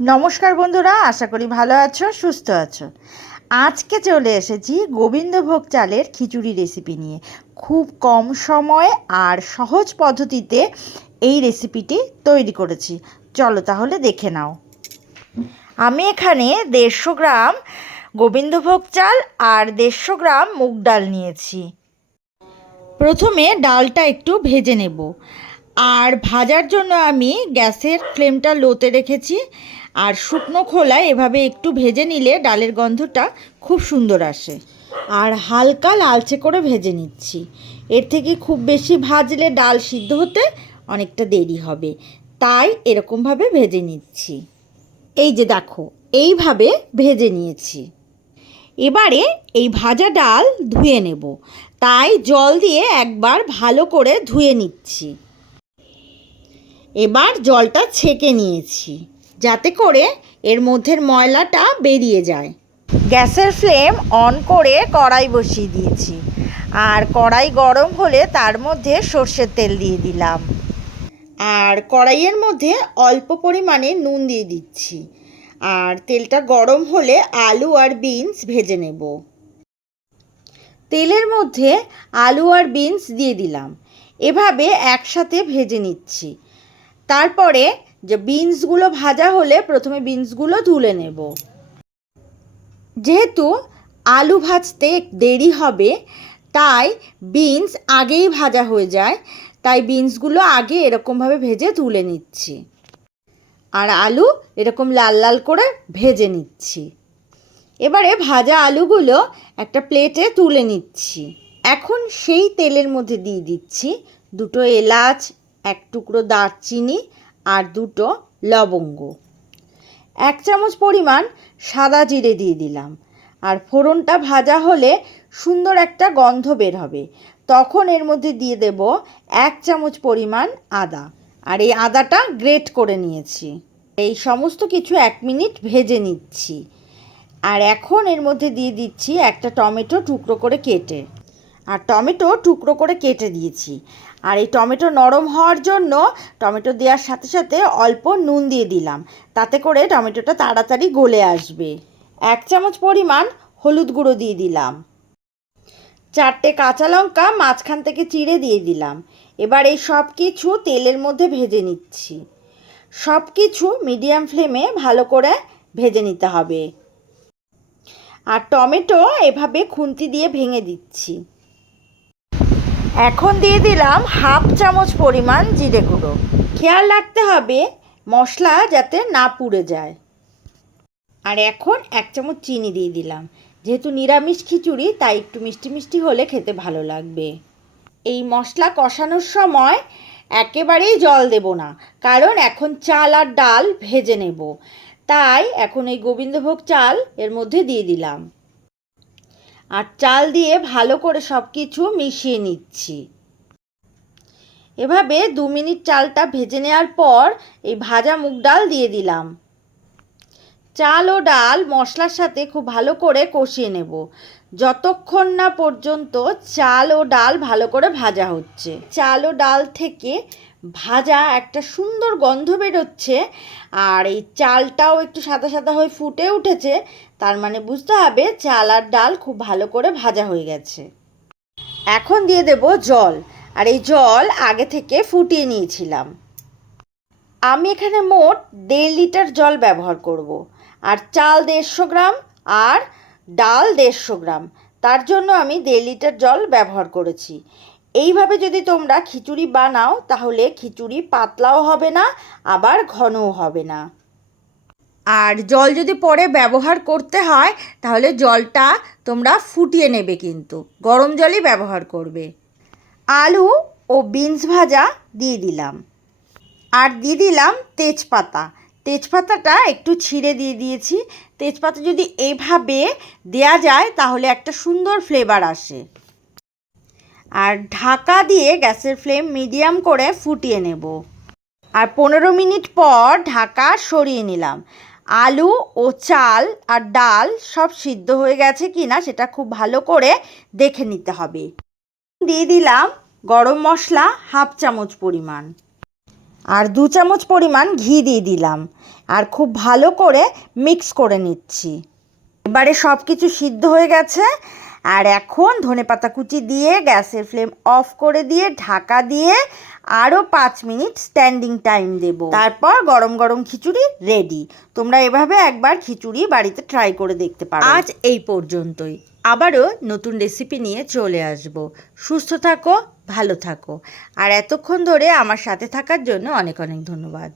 নমস্কার বন্ধুরা, আশা করি ভালো আছো, সুস্থ আছো। আজকে চলে এসেছি গোবিন্দভোগ চালের খিচুড়ি রেসিপি নিয়ে। খুব কম সময়ে আর সহজ পদ্ধতিতে এই রেসিপিটি তৈরি করেছি। চলো তাহলে দেখে নাও। আমি এখানে দেড়শো গ্রাম গোবিন্দভোগ চাল আর দেড়শো গ্রাম মুগ ডাল নিয়েছি। প্রথমে ডালটা একটু ভেজে নেব। আর ভাজার জন্য আমি গ্যাসের ফ্লেমটা লোতে রেখেছি। আর শুকনো খোলায় এভাবে একটু ভেজে নিলে ডালের গন্ধটা খুব সুন্দর আসে। আর হালকা লালচে করে ভেজে নিচ্ছি। এর থেকে খুব বেশি ভাজলে ডাল সিদ্ধ হতে অনেকটা দেরি হবে। তাই এরকমভাবে ভেজে নিচ্ছি। এই যে দেখো, এইভাবে ভেজে নিয়েছি। এবারে এই ভাজা ডাল ধুয়ে নেব। তাই জল দিয়ে একবার ভালো করে ধুয়ে নিচ্ছি। এবার জলটা ছেঁকে নিয়েছি। যাতে করে এর মধ্যের ময়লাটা বেরিয়ে যায়। গ্যাসের ফ্লেম অন করে কড়াই বসিয়ে দিয়েছি। আর কড়াই গরম হলে তার মধ্যে সর্ষের তেল দিয়ে দিলাম। আর কড়াইয়ের মধ্যে অল্প পরিমাণে নুন দিয়ে দিচ্ছি। আর তেলটা গরম হলে আলু আর বিনস ভেজে নেব। তেলের মধ্যে আলু আর বিনস দিয়ে দিলাম। এভাবে একসাথে ভেজে নিচ্ছি। তারপরে যে বিনসগুলো ভাজা হলে প্রথমে বিনসগুলো তুলে নেব। যেহেতু আলু ভাজতে দেরি হবে, তাই বিনস আগেই ভাজা হয়ে যায়, তাই বিনসগুলো আগে এরকমভাবে ভেজে তুলে নিচ্ছি। আর আলু এরকম লাল লাল করে ভেজে নিচ্ছি। এবারে ভাজা আলুগুলো একটা প্লেটে তুলে নিচ্ছি। এখন সেই তেলের মধ্যে দিয়ে দিচ্ছি দুটো এলাচ, এক টুকরো দারচিনি আর দুটো লবঙ্গ। এক চামচ পরিমাণ সাদা জিরে দিয়ে দিলাম। আর ফোড়নটা ভাজা হলে সুন্দর একটা গন্ধ বের হবে। তখন এর মধ্যে দিয়ে দেব এক চামচ পরিমাণ আদা। আর এই আদাটা গ্রেট করে নিয়েছি। এই সমস্ত কিছু এক মিনিট ভেজে নিচ্ছি। আর এখন এর মধ্যে দিয়ে দিচ্ছি একটা টমেটো টুকরো করে কেটে। আর টমেটো টুকরো করে কেটে দিয়েছি। আর এই টমেটো নরম হওয়ার জন্য টমেটো দেওয়ার সাথে সাথে অল্প নুন দিয়ে দিলাম। তাতে করে টমেটোটা তাড়াতাড়ি গলে আসবে। এক চামচ পরিমাণ হলুদ গুঁড়ো দিয়ে দিলাম। চারটে কাঁচা লঙ্কা মাঝখান থেকে চিড়ে দিয়ে দিলাম। এবার এই সব কিছু তেলের মধ্যে ভেজে নিচ্ছি। সব কিছু মিডিয়াম ফ্লেমে ভালো করে ভেজে নিতে হবে। আর টমেটো এভাবে খুন্তি দিয়ে ভেঙে দিচ্ছি। এখন দিয়ে দিলাম হাফ চামচ পরিমাণ জিরে গুঁড়ো। খেয়াল রাখতে হবে, মশলা যাতে না পুড়ে যায়। আর এখন এক চামচ চিনি দিয়ে দিলাম। যেহেতু নিরামিষ খিচুড়ি, তাই একটু মিষ্টি মিষ্টি হলে খেতে ভালো লাগবে। এই মশলা কষানোর সময় একেবারেই জল দেব না, কারণ এখন চাল আর ডাল ভেজে নেব। তাই এখন এই গোবিন্দভোগ চাল এর মধ্যে দিয়ে দিলাম। আর চাল দিয়ে ভালো করে সব কিছু মিশিয়ে নিচ্ছি। এভাবে দু মিনিট চালটা ভেজে নেওয়ার পর এই ভাজা মুগ ডাল দিয়ে দিলাম। চাল ও ডাল মশলার সাথে খুব ভালো করে কষিয়ে নেব। যতক্ষণ না পর্যন্ত চাল ও ডাল ভালো করে ভাজা হচ্ছে। চাল ও ডাল থেকে ভাজা একটা সুন্দর গন্ধ বেরোচ্ছে, আর এই চালটাও একটু সাদা সাদা হয়ে ফুটে উঠেছে, তার মানে বুঝতে হবে চাল আর ডাল খুব ভালো করে ভাজা হয়ে গেছে এখন দিয়ে দেব জল, আর এই জল আগে থেকে ফুটিয়ে নিয়েছিলাম আমি এখানে মোট দেড় লিটার জল ব্যবহার করব। আর চাল দেড়শো গ্রাম, আর ডাল দেড়শো গ্রাম, তার জন্য আমি দেড় লিটার জল ব্যবহার করেছি এইভাবে যদি তোমরা খিচুড়ি বানাও, তাহলে খিচুড়ি পাতলাও হবে না, আবার ঘনও হবে না। আর জল যদি পরে ব্যবহার করতে হয়, তাহলে জলটা তোমরা ফুটিয়ে নেবে কিন্তু, গরম জলই ব্যবহার করবে। আলু ও বিনস ভাজা দিয়ে দিলাম। আর দিয়ে দিলাম তেজপাতা। তেজপাতাটা একটু ছিঁড়ে দিয়ে দিয়েছি। তেজপাতা যদি এইভাবে দেয়া যায়, তাহলে একটা সুন্দর ফ্লেভার আসে। আর ঢাকা দিয়ে গ্যাসের ফ্লেম মিডিয়াম করে ফুটিয়ে নেব। আর পনেরো মিনিট পর ঢাকা সরিয়ে নিলাম। আলু ও চাল আর ডাল সব সিদ্ধ হয়ে গেছে কি না সেটা খুব ভালো করে দেখে নিতে হবে। দিয়ে দিলাম গরম মশলা হাফ চামচ পরিমাণ। আর দু চামচ পরিমাণ ঘি দিয়ে দিলাম। আর খুব ভালো করে মিক্স করে নিচ্ছি। এবারে সব কিছু সিদ্ধ হয়ে গেছে। আর এখন ধনেপাতা কুচি দিয়ে গ্যাসের ফ্লেম অফ করে দিয়ে ঢাকা দিয়ে আরও পাঁচ মিনিট স্ট্যান্ডিং টাইম দেব। তারপর গরম গরম খিচুড়ি রেডি। তোমরা এভাবে একবার খিচুড়ি বাড়িতে ট্রাই করে দেখতে পারো। আজ এই পর্যন্তই। আবারও নতুন রেসিপি নিয়ে চলে আসব। সুস্থ থাকো, ভালো থাকো। আর এতক্ষণ ধরে আমার সাথে থাকার জন্য অনেক অনেক ধন্যবাদ।